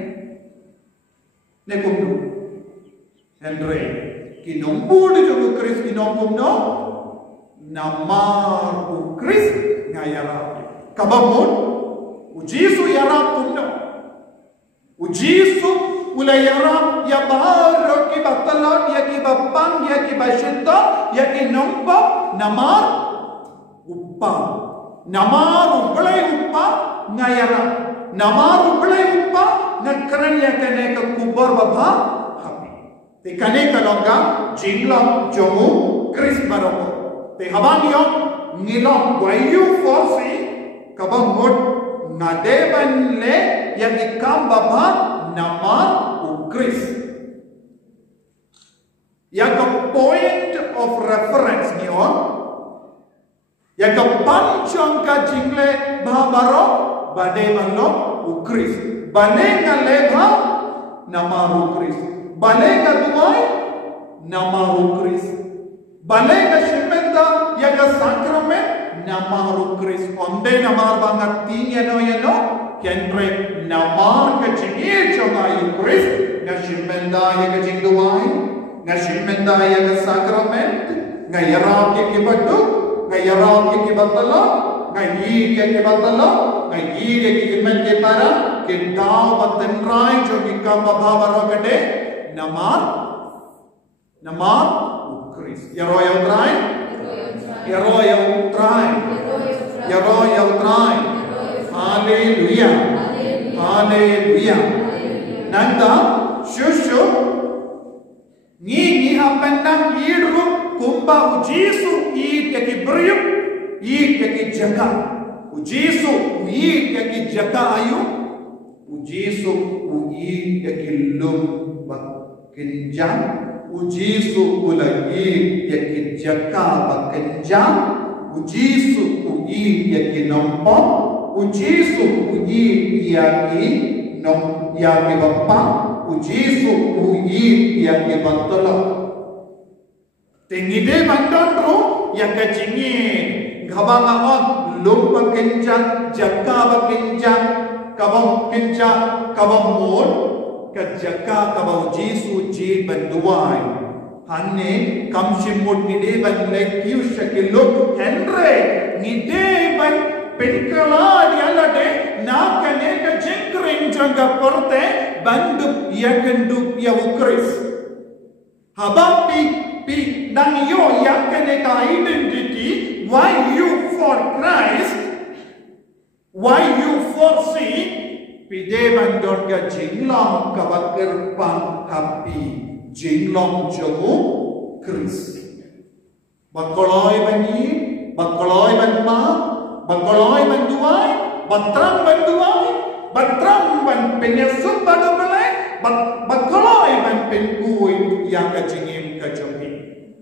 ne kumno Henry kinombur de jonga Chris kinong kumno namar Chris ngayara kabamon ujisu yara kumno ujisu ulai yaram ya baharo ki batalot ya ki bapang ya ki basyenta ya ki nompa namar uppa namar ublai uppa ngayara namar ublai uppa ngakran ya kene ka kubor baba hapi te kane kalonga jinglong jomu Chris maroko te habang yo ngilong wayu forsi kabang mod ngadeban le yang ikam baba nama Chris yang ke point of reference ni on yang ke panjang ka jingle bhabaro badeban lo Chris bane ngale bha nama Chris bane ka dumai nama Chris bane ka shimenda yang ke sakramen nama Chris onde nama bangat tinggi no Kendre namar ka jingi chonga Chris nga shimenda ya ka jingduai nga shimenda ya ka sakrament nga yarab ke kibadu nga yarab ke kibatala nga yid ke kibatala nga yid ke kimen ke para ke daw batenrai jo ki ka babaro kade namar Chris yaroy try Hallelujah. Hallelujah. Nanda shushu ni hapendang idru kumba ujisu yaki brio yaki jaga ujisu yaki jaga ayu ujisu yaki lum bakenjang ujisu yaki jaga bakenjang ujisu yaki nompo ujisu yaki bapa ujisu yaki batala tengide bandandro yaka jingi ghabanga on lumpa kenjang jaka bakenjang kabang kenjang kabang mol ka jaka kabang ujisu ji banduai hanne kamshimut nide ban lekiu shakiluk henre nide ban Penkala dialade na kane ka jengkring jangga porte bandu yakendu ya Chris haba pi dang yo yakane ka identity why you for Christ why you for see pide bandon ka jinglong ka bakirpang happy jinglong jomu Chris bakoloy bani bakoloy banma Bangkoloi banduai, batrang banduai, batrang ban penyesut pada belai, bangkoloi ban penkui yang kajingim kajomi,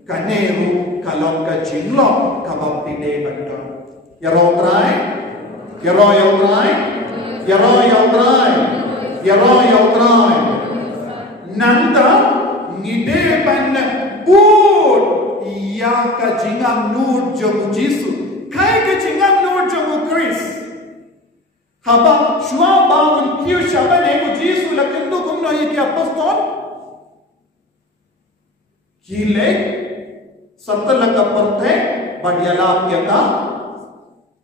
kaneru kalau kajinglok kabab pide bandon. Yaro try, Nanda ngide ban ud yang kajingam nur jomu Jisu. Kai ke jingam nur jomu Chris haba shua bangun kiu shabane ku Jisu lakindu kumno yiki apostol kile satalaka parthe badiyala yaka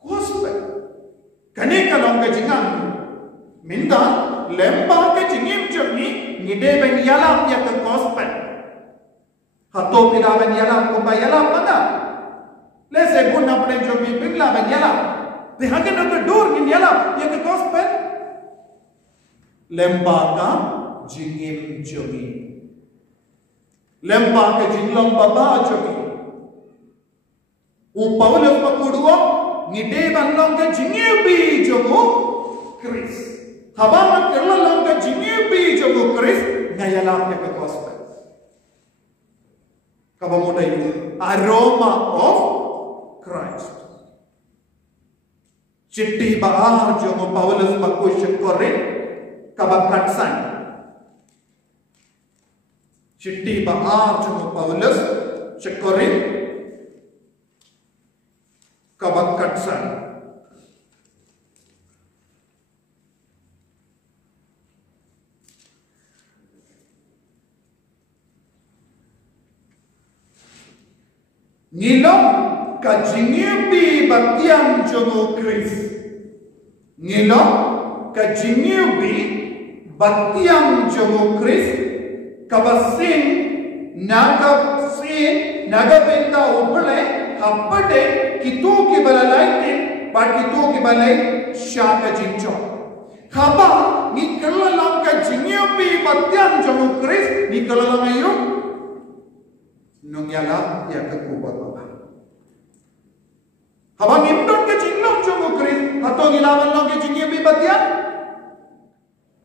gospel kane kalong ke jingam minda lemba ke jingim jomi ngide ben yala yaka gospel hato pira ben yala kumbayala mana Lese pun apne jo bi bigla ben yala de hagen of the door in yala ye the gospel lemba ka jingim jogi lemba ka jinglong baba jogi u Paulus pakuduo ngide banlong ka jingim bi jogo Chris haba kerla long ka jingim bi jogo Chris ngayala ke gospel kabamodai aroma of Christ. Chitti bahar jo mo Paulus bakusya korin kabakatsan. Chitti bahar jo mo Paulus syukurin kabakatsan. Ngilong kajingibi batiang jomo Chris ngilong kajingibi batiang jogo Chris kabasin nagabenta ubale hapade kitu ki balalai but kitu ki balai shaka jincho haba ni kalalang ka jinyopi batiang jogo Chris ni kalalang ayo nongyala ya kakubat baba haba ngimdon ka jinlong jogo Chris hato gilawan lang ka jinyopi batiang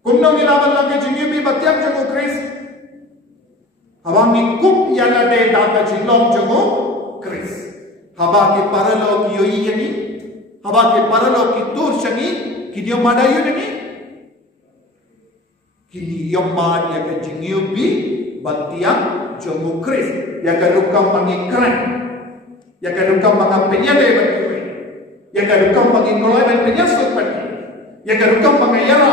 kumno gilawan lang ka jinyopi batiang jogo Chris haba ngikup yala de data jinlong jogo Chris haba ke paralo ki yoi yani haba ke paralo ki tur shangi ki dio madayu ni kini yomad ya ka jinyopi batiang jogo Chris ya ka rukam pangikran ya ka rukam pangapenyade batui ya ka rukam pangingolai dan penyasut bati ya ka rukam pangayara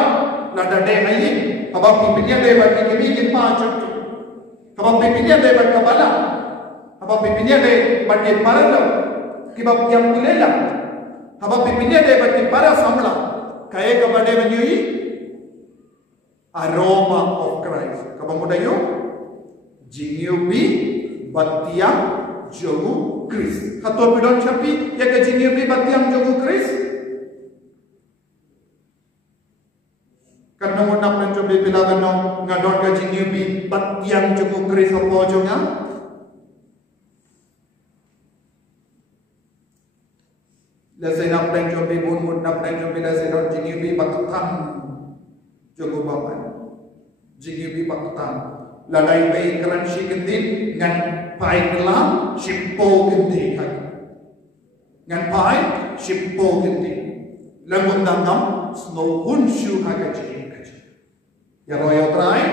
lada de ayin haba pi penyade bati kimi kimpa chaktu haba pi penyade bat kabala haba pi penyade bati paralo kibab yang kulela haba pi penyade bati para samla kaya ka bade banyui aroma of Christ kabamudayo jingyubi batiang jogu Chris hato bidon chapi ya ka jingyubi batiang jogu Chris karena mo nak mencoba bilangan no ngadon ka jingyubi batiang jogu Chris apa jonga lesai nak mencoba bun nak mencoba lesai don jingyubi batiang jogu bapak jingyubi batiang ladai bayi keran si gendin ngan pai kelam simpo gendin ngan pai simpo gendin lamun dangam snow unshu hakaji ya royo try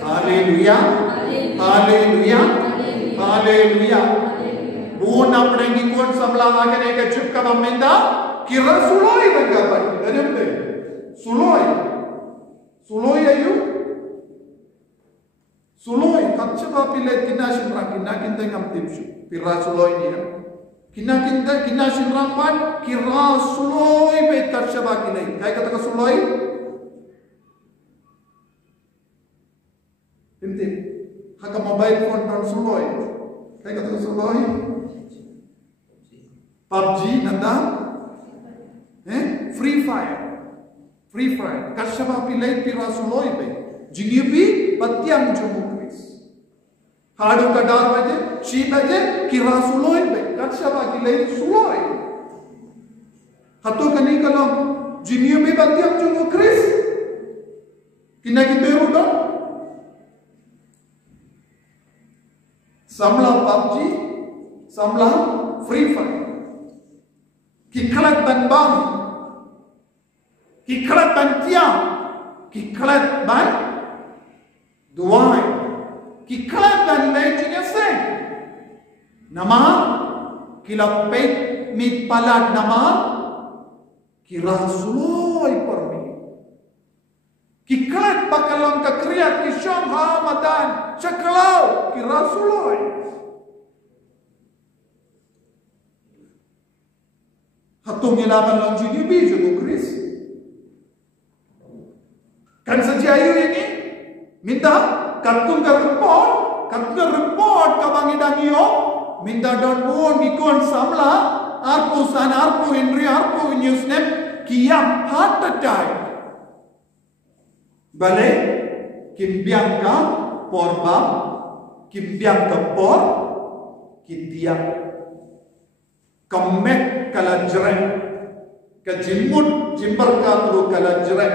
haleluya haleluya haleluya bun apne ngikon samla agane ka chup ka mamenda kira suloi rangapan ganamde suloi ayu suloi katchaba pile kinashin rang kinta ngam tipshu pira suloi ni kinta kinashin rang pan kira suloi be katchaba kile kai kata ka suloi timti haka mobile phone pan suloi kai kata ka suloi PUBG nanda free fire katchaba pile pira suloi be jingyubi batiang jogu Hadu kadar baje, si baje, kira suloi be, katshaba kilai suloi. Hatu kani kalau jingyubi batiang jogu Chris, kina kita udah. Samla PUBG, samla Free Fire. Kiklat ban bang, kiklat ban tiang, kiklat ban duai. Kiklat dan lejinya seng nama kilapet mit palat nama kira suloi permi kiklat bakalang kekriat kisam hamadan cakalau kira suloi hatung ilaman lang jingyubi jogu Chris kan sejayu ini minta katung ka report ka bangidang iyo minta don buon gikon samla arpo san arpo Henry arpo newsnet kiam hat attack bale kimbiang ka porba kimbiang ka por kitia kamek kalajren ka jimut jimbar ka tru kalajren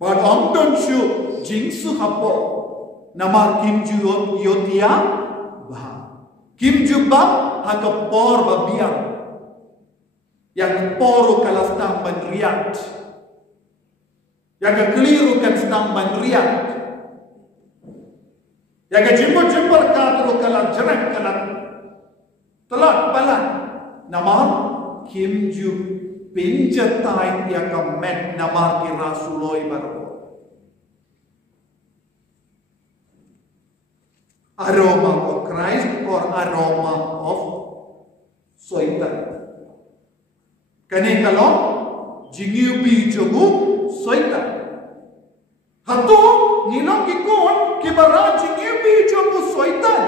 but amdon shu jingsu hapo nama kimju yotia bah kimju bab hakapor babiang yang poru kalastang bandriat yang keliru kan stang bandriat yang jimbo katru kalat jerak kalat telat balan nama kimju pinjatai ya kamet nama kira suloi baru aroma of Christ or aroma of Satan. Kani kalau jingyubi jogu Satan. Hatu nilong gikon kibara jingi bi jomu soitan.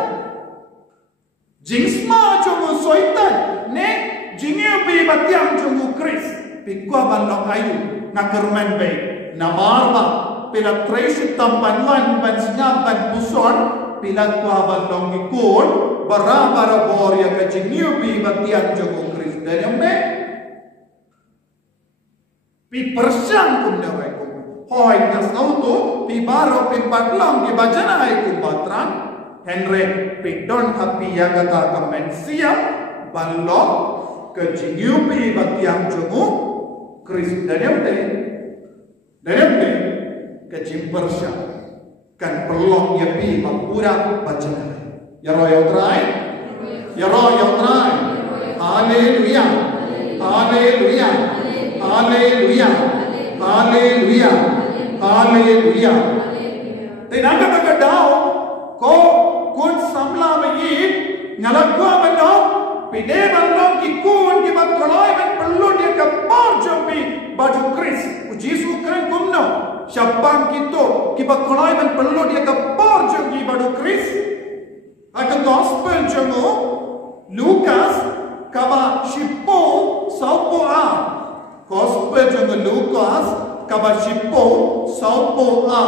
Jingsma jomu soitan ne jingi bi batiam jomu Chris. Pikwa balong ayu nakerman bay namarba pila trace tambanwan bansinya ban puson pila kwa balong gikon bara bor ya ka jingi bi batiam jomu Chris. Dan be pi persang kum na bay Hoi nas auto pi baro pi batlang di bajana ai kumbatran Henry pi don happy ya kata kemensia ballo ke jingiu pi batiam jomu Chris danemte ke jimpersha kan perlong ya pi mapura bajana ya roy utrai haleluya haleluya haleluya haleluya haleluya tenaga taga dao ko kun samla bayi ngalagwa bano pide balong ki kun ki bakolai ban perlu dia kapar jobi baju Chris ujisu keren kumno syapang kito ki bakolai ban perlu dia kapar jobi baju Chris aga gospel jomo Lukas kaba shipo saupo a gospel jomo Lukas kabashipo saupo a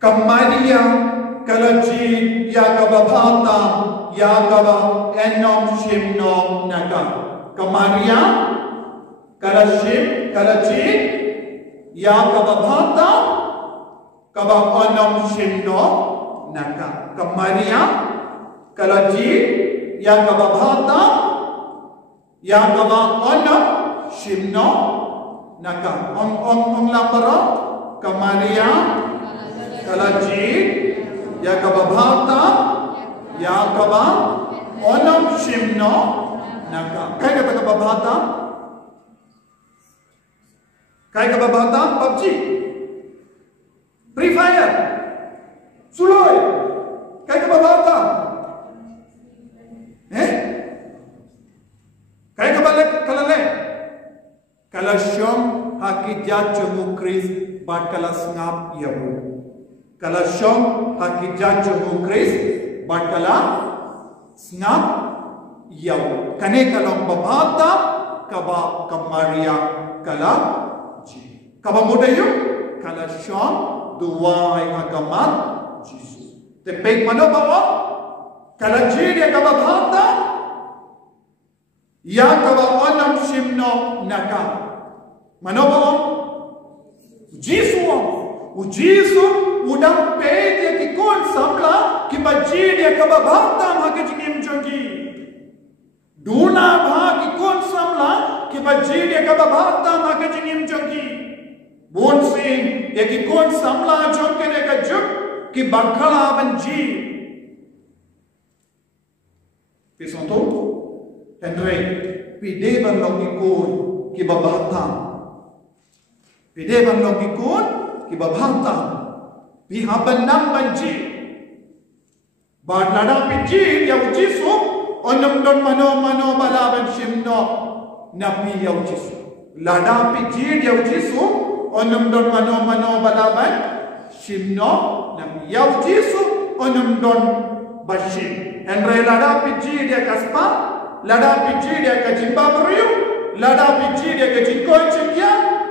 kamaria kalaji ya kababata ya kaba enom shimno naga kamaria kalaji ya kababata kaba enom shimno naga kamaria kalaji yang kababata yang kaba onam shimno naga om lambara kamaria kalaji yang kababata yang kaba onam shimno naga kai kata kababata PUBG Free Fire Suloi, kaya kababata? Kaya kabalik kalale? Kalasyom hakijat jomu Chris bat kalas ngap yabu. Kalasyom hakijat jomu Chris bat kalas ngap yabu. Kane kalong babata kaba kamaria kala ji. Kaba mudayo kalasyom duwai agamat Jesus. Tepek mana bawa? Kalaji dia kababata, ya kabawanam shimno naka. Mana bawa? Jisu udang pe dia kikon samla kibaji dia kababata maka jingim jongi. Duna bha kikon samla kibaji dia kababata maka jingim jongi. Bon sing dia kikon samla jongi dia kajuk ki bakala banji pisonto Henry pide banlong ikun ki babata pide banlong ikun ki babata pi haban nam banji ba lada piji ya ujisu onam don mano balaban shimno napi ya ujisu lada piji ya ujisu onam don mano balaban shimno nam yau Jisu onam don bashim Henry lada piji dia kaspa lada piji dia kajimba beriu lada piji dia kajikoi cekia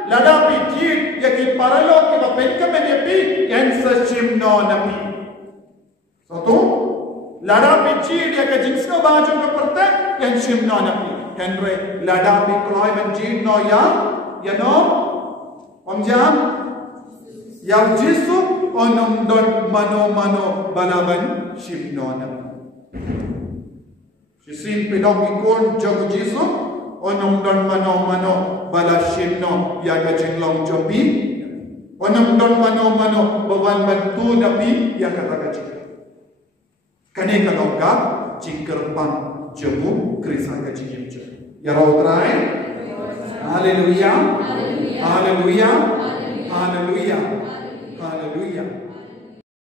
lada piji dia ki paralo ki bapenka menepi yang sashimno nabi satu lada piji dia kajingsno baju keperta yang shimno nabi Henry lada pikloi menjin no ya no omjam yang Jisu onam don mano balaban shimnona. Sisin pidong ikon jago Jisu onam don mano bala shimno ya kajinglong jopi onam don mano bawan bantu nabi ya kata kajing. Kane kalongga jingkerpan jamu krisa kajing ya rautrai. Haleluya. Haleluya. Haleluya. Haleluya.